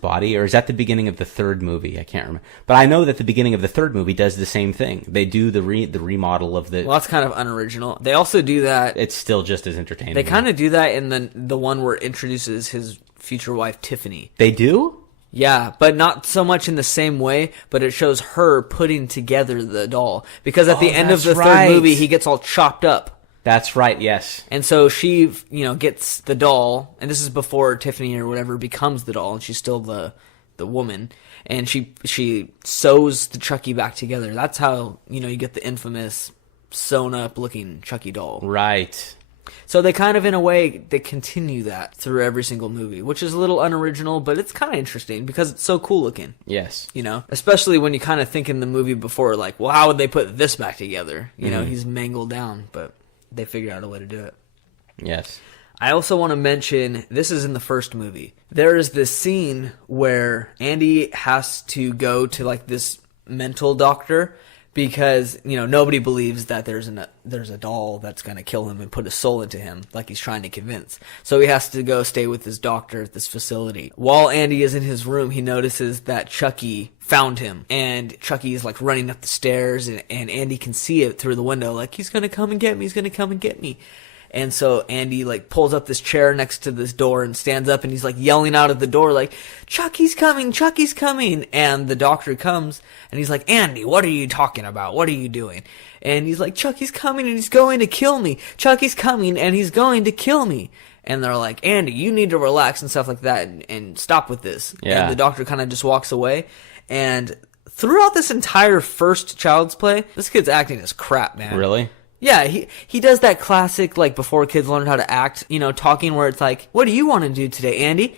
body. Or is that the beginning of the third movie? I can't remember. But I know that the beginning of the third movie does the same thing. They do the remodel of the... Well, that's kind of unoriginal. They also do that... It's still just as entertaining. They kind of do that in the one where it introduces his future wife, Tiffany. They do? Yeah, but not so much in the same way, but it shows her putting together the doll. Because at the end of the third movie, he gets all chopped up. That's right, yes. And so she, gets the doll, and this is before Tiffany or whatever becomes the doll, and she's still the woman, and she sews the Chucky back together. That's how, you get the infamous sewn-up looking Chucky doll. Right. So they kind of, in a way, they continue that through every single movie, which is a little unoriginal, but it's kind of interesting because it's so cool looking. Yes. Especially when you kind of think in the movie before, like, well, how would they put this back together? He's mangled down, but... they figure out a way to do it. Yes. I also want to mention, this is in the first movie. There is this scene where Andy has to go to like this mental doctor because, you know, nobody believes that there's a doll that's going to kill him and put a soul into him like he's trying to convince. So he has to go stay with his doctor at this facility. While Andy is in his room, he notices that Chucky found him, and Chucky is like running up the stairs, and Andy can see it through the window, like, he's going to come and get me, he's going to come and get me. And so Andy like pulls up this chair next to this door and stands up, and he's like yelling out of the door like, Chucky's coming, Chucky's coming. And the doctor comes and he's like, Andy, what are you talking about? What are you doing? And he's like, Chucky's coming and he's going to kill me. Chucky's coming and he's going to kill me. And they're like, Andy, you need to relax and stuff like that and stop with this. Yeah. And the doctor kind of just walks away. And throughout this entire first Child's Play, this kid's acting is crap, man. Really? Yeah, he does that classic, like, before kids learn how to act, you know, talking where it's like, what do you want to do today, Andy?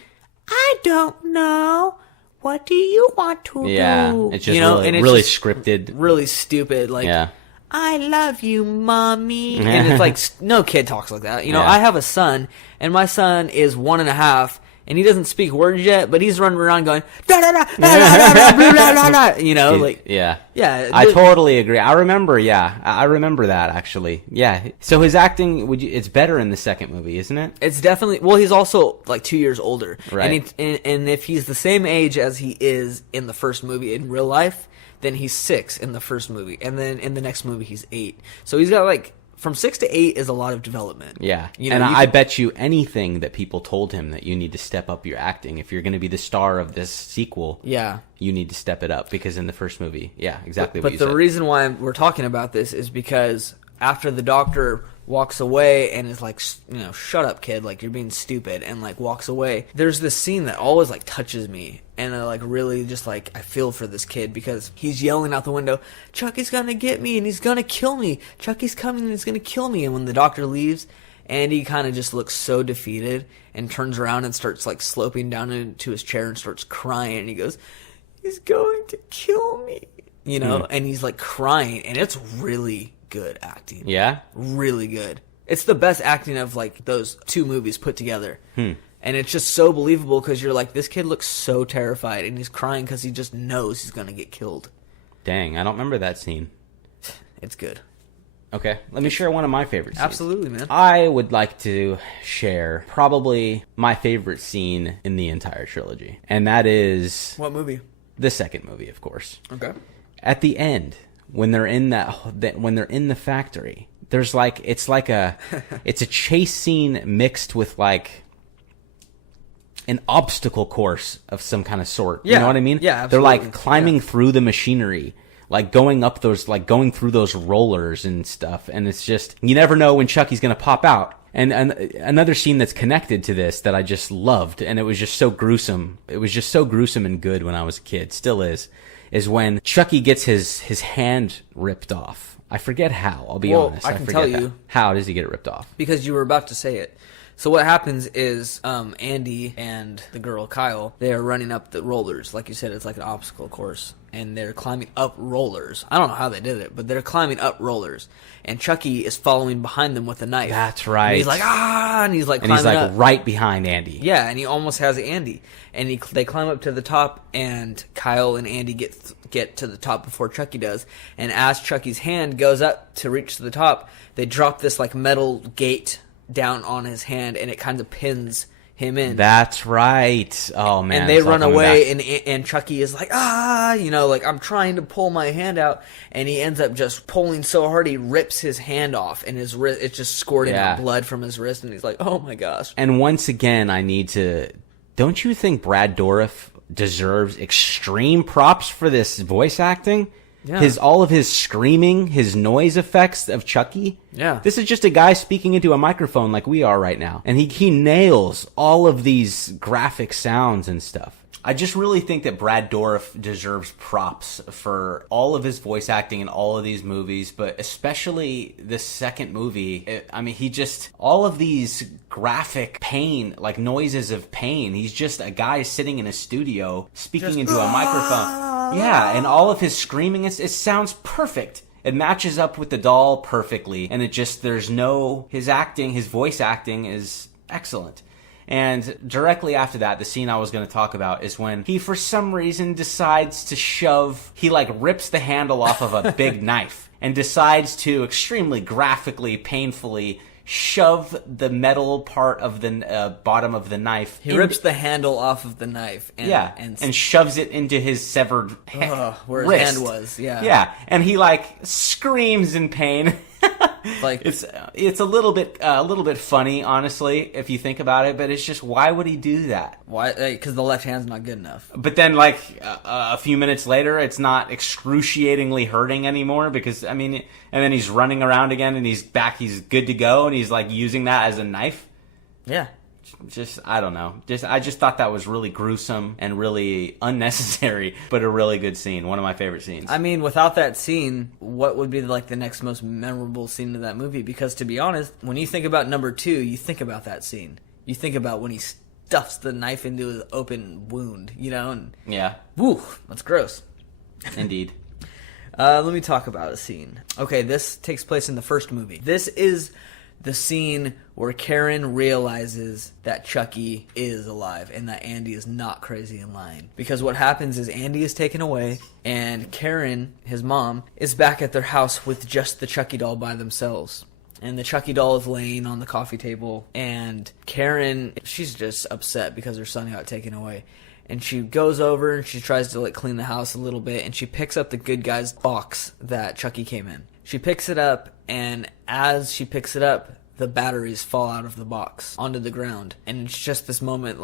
I don't know. What do you want to do? Yeah, it's just, you know, really, and it's really just scripted. really stupid. Like, Yeah. I love you, mommy. And it's like, no kid talks like that. You know, Yeah. I have a son, and my son is 1.5, and he doesn't speak words yet, but he's running around going, da da da da da da da da da. You know, like, Yeah. yeah. I totally agree. I remember that, actually. Yeah. So his acting, it's better in the second movie, isn't it? It's definitely, well, he's also like 2 years older. Right. And if he's the same age as he is in the first movie in real life, then he's 6 in the first movie. And then in the next movie, he's 8. So he's got like, from 6 to 8 is a lot of development. Yeah. You know, and I bet you anything that people told him that you need to step up your acting. If you're going to be the star of this sequel, yeah, you need to step it up, because in the first movie, yeah, exactly what you said. But the reason why we're talking about this is because after the doctor walks away and is like, you know, shut up, kid, like, you're being stupid, and like walks away, there's this scene that always like touches me, and I like really just like, I feel for this kid because he's yelling out the window, Chucky's gonna get me and he's gonna kill me, Chucky's coming and he's gonna kill me. And when the doctor leaves, Andy kind of just looks so defeated and turns around and starts like sloping down into his chair and starts crying, and he goes, he's going to kill me, you know. And he's like crying, and it's really good acting. Yeah? Really good. It's the best acting of like those 2 movies put together. And it's just so believable because you're like, this kid looks so terrified, and he's crying because he just knows he's going to get killed. Dang, I don't remember that scene. It's good. Okay, let me share one of my favorite scenes. Absolutely, man. I would like to share probably my favorite scene in the entire trilogy. And that is What movie? the second movie, of course. Okay. At the end, when they're in when they're in the factory, there's like, it's a chase scene mixed with like an obstacle course of some kind of sort. Yeah. You know what I mean? Yeah, They're absolutely. like climbing through the machinery, like going through those rollers and stuff. And it's just, you never know when Chucky's going to pop out. And another scene that's connected to this that I just loved, and it was just so gruesome. It was just so gruesome and good when I was a kid, still is when Chucky gets his hand ripped off. I forget how, I'll be honest. I can forget tell you. How does he get it ripped off? Because you were about to say it. So what happens is Andy and the girl Kyle, they are running up the rollers. Like you said, it's like an obstacle course. And they're climbing up rollers. I don't know how they did it, but they're climbing up rollers. And Chucky is following behind them with a knife. That's right. And he's like, ah! And he's like And climbing he's like up. right behind Andy. Yeah, and he almost has Andy. And they climb up to the top, and Kyle and Andy get to the top before Chucky does. And as Chucky's hand goes up to reach to the top, they drop this like metal gate down on his hand, and it kind of pins him in. That's right. Oh man. And they it's all run coming away, back. and Chucky is like, ah, you know, like, I'm trying to pull my hand out, and he ends up just pulling so hard he rips his hand off, and his wrist, it's just squirting out blood from his wrist, and he's like, oh my gosh. And once again, don't you think Brad Dourif deserves extreme props for this voice acting? Yeah. All of his screaming, his noise effects of Chucky. Yeah. This is just a guy speaking into a microphone like we are right now. And he nails all of these graphic sounds and stuff. I just really think that Brad Dourif deserves props for all of his voice acting in all of these movies, but especially this second movie. All of these graphic pain, like noises of pain. He's just a guy sitting in a studio speaking into a microphone. Yeah, and all of his screaming, it sounds perfect. It matches up with the doll perfectly, and his voice acting is excellent. And directly after that, the scene I was going to talk about is when he, for some reason, decides to he rips the handle off of a big knife and decides to extremely graphically, painfully shove the metal part of the bottom of the knife. He rips the handle off of the knife. And shoves it into his severed where wrist. His hand was. Yeah. Yeah, and he screams in pain. It's a little bit funny, honestly, if you think about it. But it's just, why would he do that? Why? Because the left hand's not good enough. But then, a few minutes later, it's not excruciatingly hurting anymore. Because and then he's running around again, and he's back. He's good to go, and he's using that as a knife. Yeah. I don't know. I just thought that was really gruesome and really unnecessary, but a really good scene. One of my favorite scenes. Without that scene, what would be the next most memorable scene of that movie? Because to be honest, when you think about number 2, you think about that scene. You think about when he stuffs the knife into his open wound, and yeah, woo, that's gross. Indeed. Let me talk about a scene. Okay, this takes place in the first movie. This is the scene where Karen realizes that Chucky is alive and that Andy is not crazy and lying. Because what happens is Andy is taken away and Karen, his mom, is back at their house with just the Chucky doll by themselves. And the Chucky doll is laying on the coffee table, and Karen, she's just upset because her son got taken away. And she goes over and she tries to clean the house a little bit, and she picks up the good guy's box that Chucky came in. She picks it up, and as she picks it up, the batteries fall out of the box onto the ground. And it's just this moment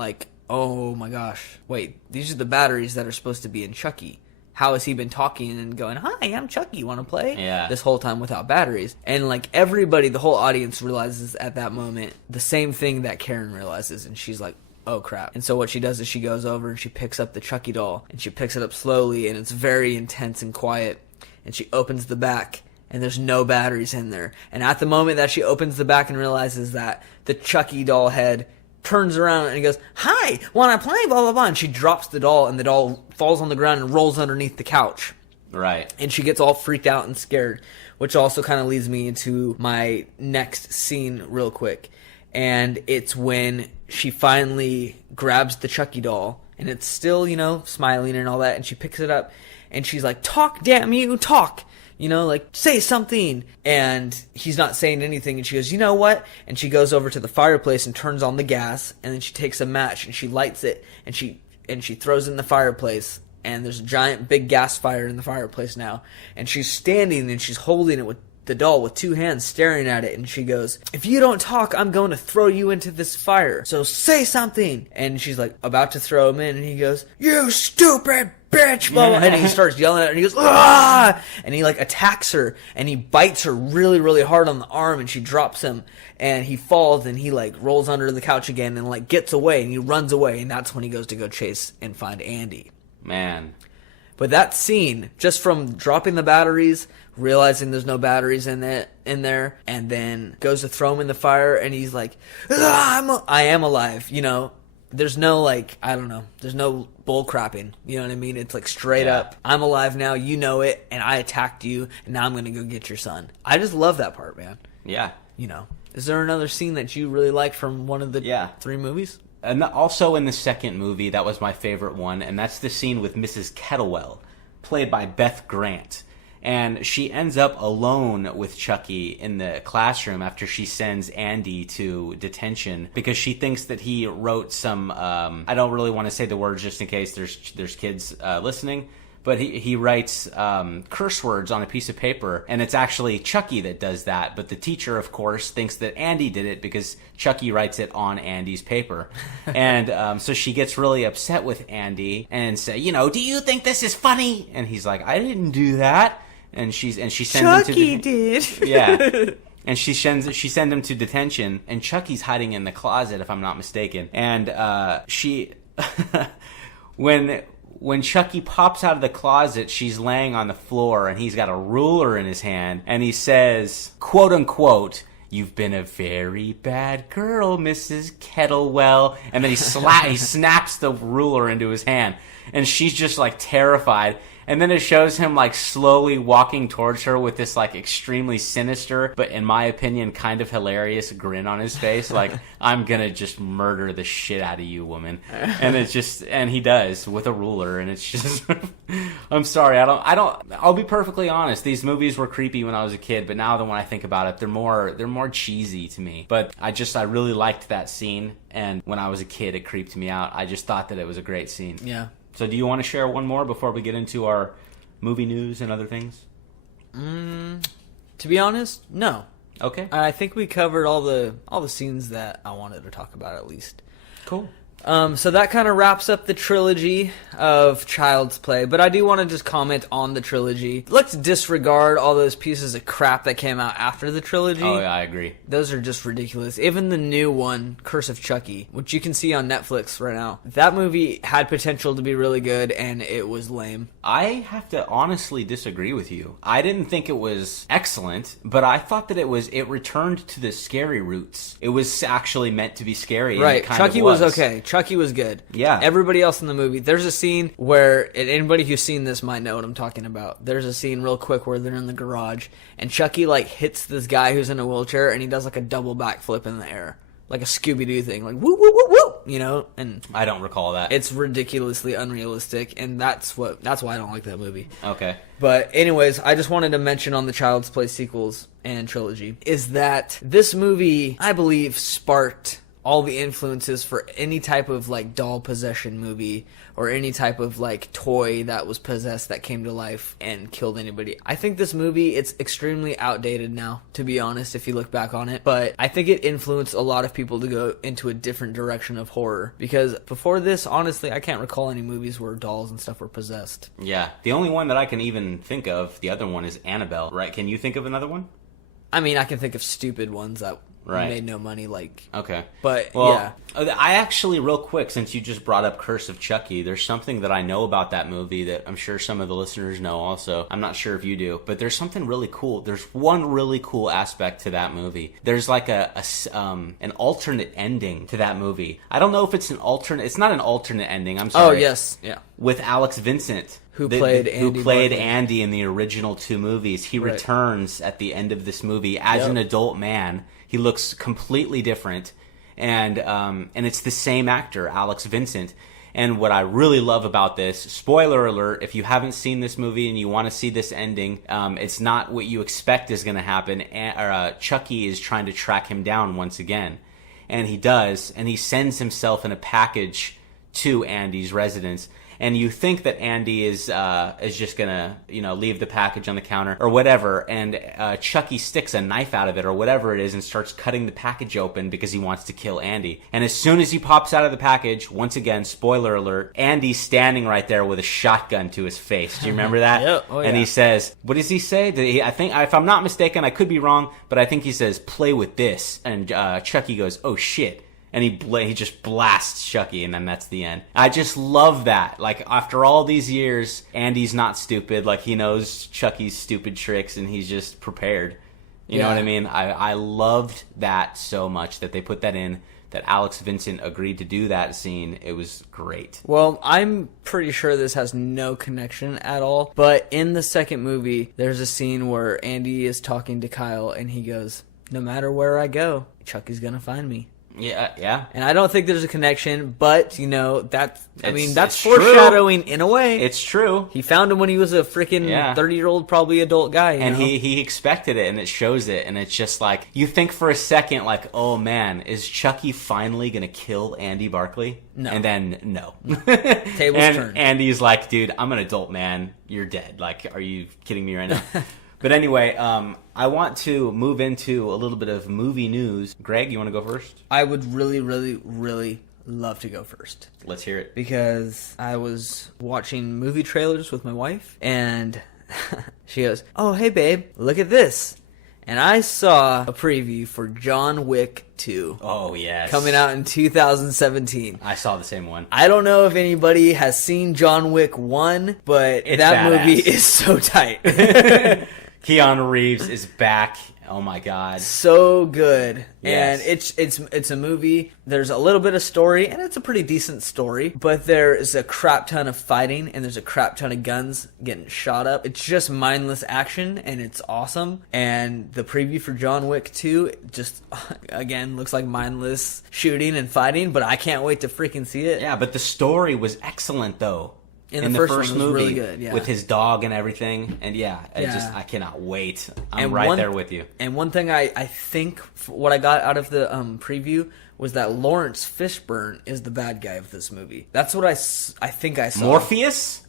oh my gosh, wait, these are the batteries that are supposed to be in Chucky. How has he been talking and going, hi, I'm Chucky, want to play? Yeah. This whole time without batteries. And everybody, the whole audience realizes at that moment the same thing that Karen realizes. And she's like, oh crap. And so what she does is she goes over and she picks up the Chucky doll. And she picks it up slowly, and it's very intense and quiet. And she opens the back, and there's no batteries in there. And at the moment that she opens the back and realizes that, the Chucky doll head turns around and he goes, hi, wanna play, blah, blah, blah. And she drops the doll, and the doll falls on the ground and rolls underneath the couch. Right. And she gets all freaked out and scared, which also kind of leads me into my next scene real quick. And it's when she finally grabs the Chucky doll, and it's still, smiling and all that, and she picks it up, and she's like, talk, damn you, talk! Say something. And he's not saying anything, and she goes, you know what? And she goes over to the fireplace and turns on the gas, and then she takes a match, and she lights it, and she throws it in the fireplace, and there's a giant big gas fire in the fireplace now, and she's standing, and she's holding it with the doll with 2 hands staring at it, and she goes, if you don't talk, I'm going to throw you into this fire, so say something. And she's about to throw him in, and he goes, you stupid bitch, blah, blah. And he starts yelling at her, and he goes, ah! And he attacks her, and he bites her really, really hard on the arm, and she drops him, and he falls, and he rolls under the couch again, and gets away, and he runs away, and that's when he goes to go chase and find Andy. Man. But that scene, just from dropping the batteries, realizing there's no batteries in there, and then goes to throw him in the fire, and he's like, I am alive, There's no, I don't know, there's no bull crapping, you know what I mean? It's straight up, I'm alive now, you know it, and I attacked you, and now I'm going to go get your son. I just love that part, man. Yeah. Is there another scene that you really like from one of the 3 movies? And also in the second movie, that was my favorite one, and that's the scene with Mrs. Kettlewell, played by Beth Grant. And she ends up alone with Chucky in the classroom after she sends Andy to detention because she thinks that he wrote some, I don't really want to say the words just in case there's kids listening, but he writes curse words on a piece of paper, and it's actually Chucky that does that. But the teacher, of course, thinks that Andy did it because Chucky writes it on Andy's paper. And so she gets really upset with Andy and say, do you think this is funny? And he's like, I didn't do that. And she sends Chucky him to did. Yeah. And she sends him to detention, and Chucky's hiding in the closet, if I'm not mistaken. And she when Chucky pops out of the closet, she's laying on the floor, and he's got a ruler in his hand, and he says, quote unquote, you've been a very bad girl, Mrs. Kettlewell. And then he snaps the ruler into his hand, and she's just terrified. And then it shows him like slowly walking towards her with this like extremely sinister, but in my opinion, kind of hilarious grin on his face. Like, I'm gonna just murder the shit out of you, woman. And it's just, and he does with a ruler. And it's just, I'm sorry. I'll be perfectly honest. These movies were creepy when I was a kid, but now that when I think about it, they're more cheesy to me. But I really liked that scene. And when I was a kid, it creeped me out. I just thought that it was a great scene. Yeah. So do you want to share one more before we get into our movie news and other things? To be honest, no. Okay. I think we covered all the scenes that I wanted to talk about at least. Cool. So that kind of wraps up the trilogy of Child's Play, but I do want to just comment on the trilogy. Let's disregard all those pieces of crap that came out after the trilogy. Oh, yeah, I agree. Those are just ridiculous. Even the new one, Curse of Chucky, which you can see on Netflix right now, that movie had potential to be really good, and it was lame. I have to honestly disagree with you. I didn't think it was excellent, but I thought that it returned to the scary roots. It was actually meant to be scary. Right. And it kind Chucky of was okay. Chucky was good. Yeah. Everybody else in the movie. There's a scene where, and anybody who's seen this might know what I'm talking about. There's a scene real quick where they're in the garage, and Chucky like hits this guy who's in a wheelchair, and he does like a double backflip in the air. Like a Scooby-Doo thing. Like, woo, woo, woo, woo! You know? And I don't recall that. it's ridiculously unrealistic, and that's why I don't like that movie. Okay. But anyways, I just wanted to mention on the Child's Play sequels and trilogy is that this movie, I believe, sparked all the influences for any type of like doll possession movie or any type of like toy that was possessed that came to life and killed anybody. I think this movie, it's extremely outdated now, to be honest, if you look back on it. But I think it influenced a lot of people to go into a different direction of horror. Because before this, honestly, I can't recall any movies where dolls and stuff were possessed. Yeah. The only one that I can even think of, the other one is Annabelle, right? Can you think of another one? I mean, I can think of stupid ones that Right. made no money, like... Okay. But, well, yeah. I actually, real quick, since you just brought up Curse of Chucky, there's something that I know about that movie that I'm sure some of the listeners know also. I'm not sure if you do, but there's something really cool. There's one really cool aspect to that movie. There's like an alternate ending to that movie. I don't know if it's an alternate... It's not an alternate ending, I'm sorry. Oh, yes. Yeah. With Alex Vincent. Who played Andy in the original two movies. He returns at the end of this movie as an adult man. He looks completely different, and it's the same actor, Alex Vincent. And what I really love about this, spoiler alert, if you haven't seen this movie and you want to see this ending, it's not what you expect is going to happen. Chucky is trying to track him down once again, and he does, and he sends himself in a package to Andy's residence. And you think that Andy is just gonna, leave the package on the counter or whatever, and Chucky sticks a knife out of it or whatever it is and starts cutting the package open because he wants to kill Andy. And as soon as he pops out of the package, once again, spoiler alert, Andy's standing right there with a shotgun to his face. Do you remember that? Yep. Oh, yeah. And he says, what does he say? I think, if I'm not mistaken, I could be wrong, but I think he says, "Play with this." And Chucky goes, "Oh shit." And he just blasts Chucky, and then that's the end. I just love that. Like, after all these years, Andy's not stupid. Like, he knows Chucky's stupid tricks, and he's just prepared. You know what I mean? I loved that so much that they put that in, that Alex Vincent agreed to do that scene. It was great. Well, I'm pretty sure this has no connection at all. But in the second movie, there's a scene where Andy is talking to Kyle, and he goes, "No matter where I go, Chucky's gonna find me." Yeah. And I don't think there's a connection, but, that's true. foreshadowing in a way. It's true. He found him when he was a freaking 30-year-old, probably adult guy. And he expected it, and it shows it, and it's just like, you think for a second, like, oh man, is Chucky finally gonna kill Andy Barkley? No. And then, no. Tables turned. Andy's like, dude, I'm an adult man, you're dead. Like, are you kidding me right now? But anyway, I want to move into a little bit of movie news. Greg, you want to go first? I would really, really, really love to go first. Let's hear it. Because I was watching movie trailers with my wife, and she goes, "Oh, hey, babe, look at this." And I saw a preview for John Wick 2. Oh, yes. Coming out in 2017. I saw the same one. I don't know if anybody has seen John Wick 1, but It's that badass. movie is so tight. Keanu Reeves is back Oh my god. So good. Yes. And it's a movie. There's a little bit of story, and it's a pretty decent story, but there is a crap ton of fighting, and there's a crap ton of guns getting shot up. It's just mindless action, and it's awesome. And the preview for John Wick 2 just, again, looks like mindless shooting and fighting, but I can't wait to freaking see it. Yeah, but the story was excellent, though. In the first one was really good, yeah. With his dog and everything. And I cannot wait. I'm right there with you. And one thing I think, what I got out of the preview was that Lawrence Fishburne is the bad guy of this movie. That's what I think I saw.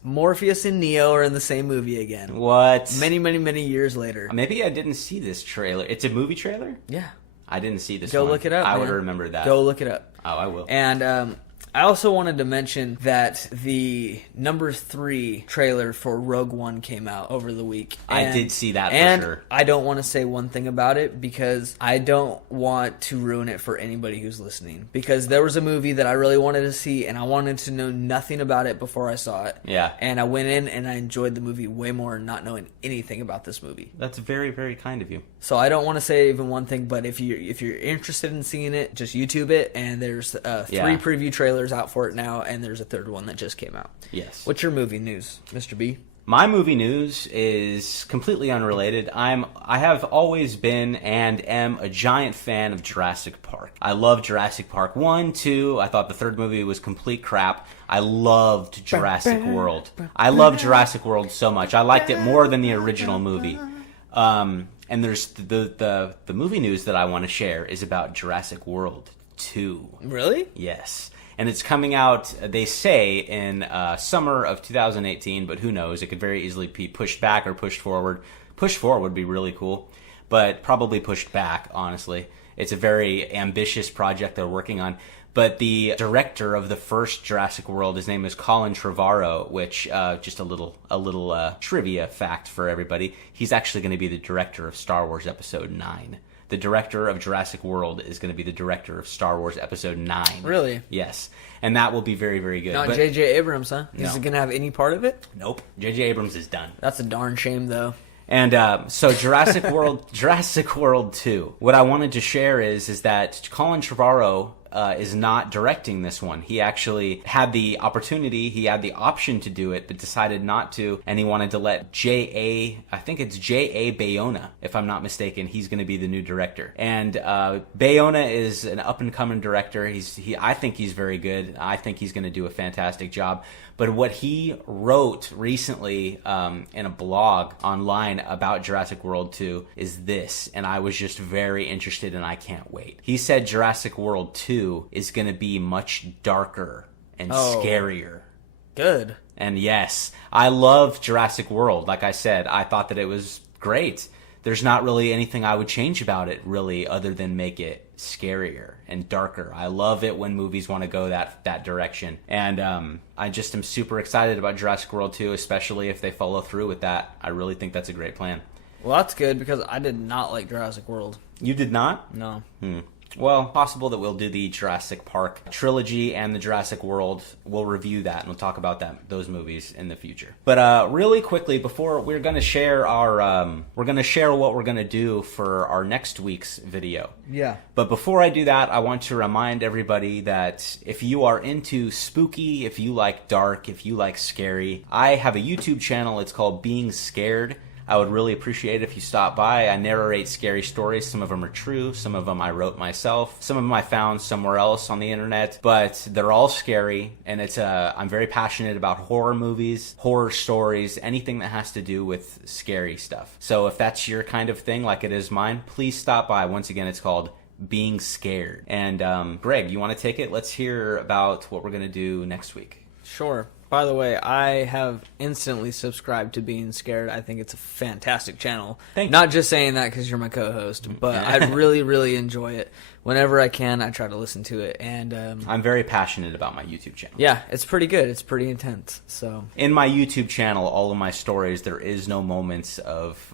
Morpheus and Neo are in the same movie again. What? Many, many, many years later. Maybe I didn't see this trailer. It's a movie trailer? Yeah. I didn't see this Go one. look it up, I man. would remember that. Go look it up. Oh, I will. And I also wanted to mention that the number 3 trailer for Rogue One came out over the week. I did see that and for sure. I don't want to say one thing about it because I don't want to ruin it for anybody who's listening. Because there was a movie that I really wanted to see, and I wanted to know nothing about it before I saw it. Yeah. And I went in and I enjoyed the movie way more not knowing anything about this movie. That's very, very kind of you. So I don't want to say even one thing, but if you're interested in seeing it, just YouTube it, and there's 3 preview trailers out for it now, and there's a 3rd one that just came out. Yes. What's your movie news, Mr. B? My movie news is completely unrelated. I have always been and am a giant fan of Jurassic Park. I love Jurassic Park 1, 2. I thought the 3rd movie was complete crap. I loved Jurassic World. I love Jurassic World so much. I liked it more than the original movie. And there's the movie news that I want to share is about Jurassic World 2. Really? Yes. And it's coming out, they say, in summer of 2018, but who knows? It could very easily be pushed back or pushed forward. Pushed forward would be really cool, but probably pushed back, honestly. It's a very ambitious project they're working on. But the director of the first Jurassic World, his name is Colin Trevorrow, which, just a little trivia fact for everybody, he's actually going to be the director of Star Wars Episode 9. The director of Jurassic World is going to be the director of Star Wars Episode 9. Really? Yes. And that will be very, very good. Not J.J. Abrams, huh? Is he going to have any part of it? Nope. J.J. Abrams is done. That's a darn shame, though. And so Jurassic World 2. What I wanted to share is that Colin Trevorrow is not directing this one. He actually had the opportunity, he had the option to do it, but decided not to, and he wanted to let J.A. Bayona, if I'm not mistaken, he's going to be the new director. And Bayona is an up-and-coming director. I think he's very good. I think he's going to do a fantastic job. But what he wrote recently in a blog online about Jurassic World 2 is this, and I was just very interested and I can't wait. He said Jurassic World 2 is going to be much darker and scarier. Good. And yes, I love Jurassic World. Like I said, I thought that it was great. There's not really anything I would change about it, really, other than make it scarier and darker. I love it when movies want to go that direction. And I just am super excited about Jurassic World 2, especially if they follow through with that. I really think that's a great plan. Well, that's good, because I did not like Jurassic World. You did not? No. Well, possible that we'll do the Jurassic Park trilogy and the Jurassic World. We'll review that and we'll talk about those movies in the future. But really quickly, before we're going to share what we're going to do for our next week's video. Yeah. But before I do that, I want to remind everybody that if you are into spooky, if you like dark, if you like scary, I have a YouTube channel. It's called Being Scared. I would really appreciate it if you stop by. I narrate scary stories. Some of them are true. Some of them I wrote myself. Some of them I found somewhere else on the internet. But they're all scary, and I'm very passionate about horror movies, horror stories, anything that has to do with scary stuff. So if that's your kind of thing, like it is mine, please stop by. Once again, it's called Being Scared. And Greg, you want to take it? Let's hear about what we're going to do next week. Sure. By the way, I have instantly subscribed to Being Scared. I think it's a fantastic channel. Thank you. Not just saying that because you're my co-host, but I really, really enjoy it. Whenever I can, I try to listen to it. And I'm very passionate about my YouTube channel. Yeah, it's pretty good. It's pretty intense. So in my YouTube channel, all of my stories, there is no moments of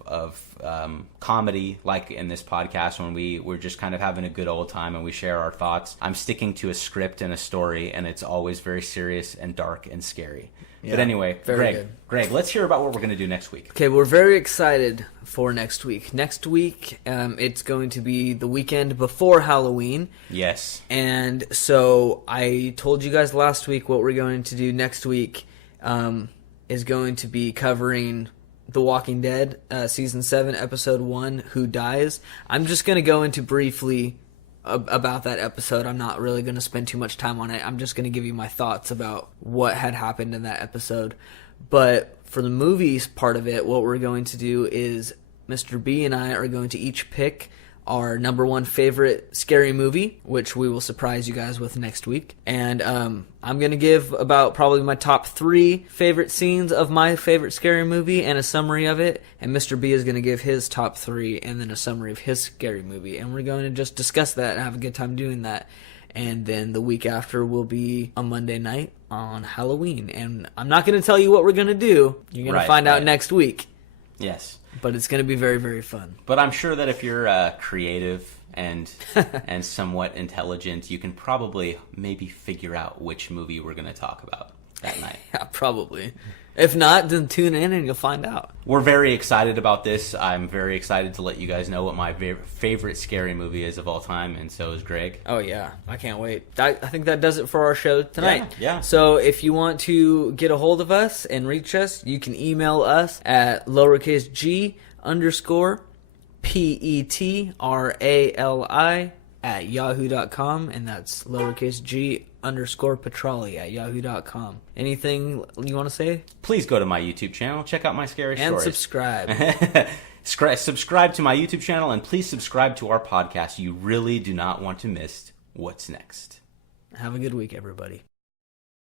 comedy like in this podcast when we're just kind of having a good old time and we share our thoughts. I'm sticking to a script and a story, and it's always very serious and dark and scary. scary. Yeah, but anyway, very Greg, let's hear about what we're going to do next week. Okay, we're very excited for next week. Next week, it's going to be the weekend before Halloween. Yes. And so I told you guys last week what we're going to do next week is going to be covering The Walking Dead, Season 7, Episode 1, Who Dies. I'm just going to go into briefly about that episode. I'm not really going to spend too much time on it. I'm just going to give you my thoughts about what had happened in that episode. But for the movies part of it, what we're going to do is Mr. B and I are going to each pick our number one favorite scary movie, which we will surprise you guys with next week. And I'm going to give about probably my top 3 favorite scenes of my favorite scary movie and a summary of it. And Mr. B is going to give his top 3 and then a summary of his scary movie. And we're going to just discuss that and have a good time doing that. And then the week after will be a Monday night on Halloween. And I'm not going to tell you what we're going to do. You're going to find out next week. Yes. But it's going to be very, very fun. But I'm sure that if you're creative and and somewhat intelligent, you can probably maybe figure out which movie we're going to talk about that night. Yeah, probably. If not, then tune in and you'll find out. We're very excited about this. I'm very excited to let you guys know what my favorite scary movie is of all time, and so is Greg. Oh, yeah. I can't wait. I think that does it for our show tonight. Yeah. So if you want to get a hold of us and reach us, you can email us at lowercase g_PETRALI@yahoo.com, and that's lowercase g_Petrali @yahoo.com. Anything you want to say? Please go to my YouTube channel, check out my scary stories. And subscribe. Subscribe to my YouTube channel, and please subscribe to our podcast. You really do not want to miss what's next. Have a good week, everybody.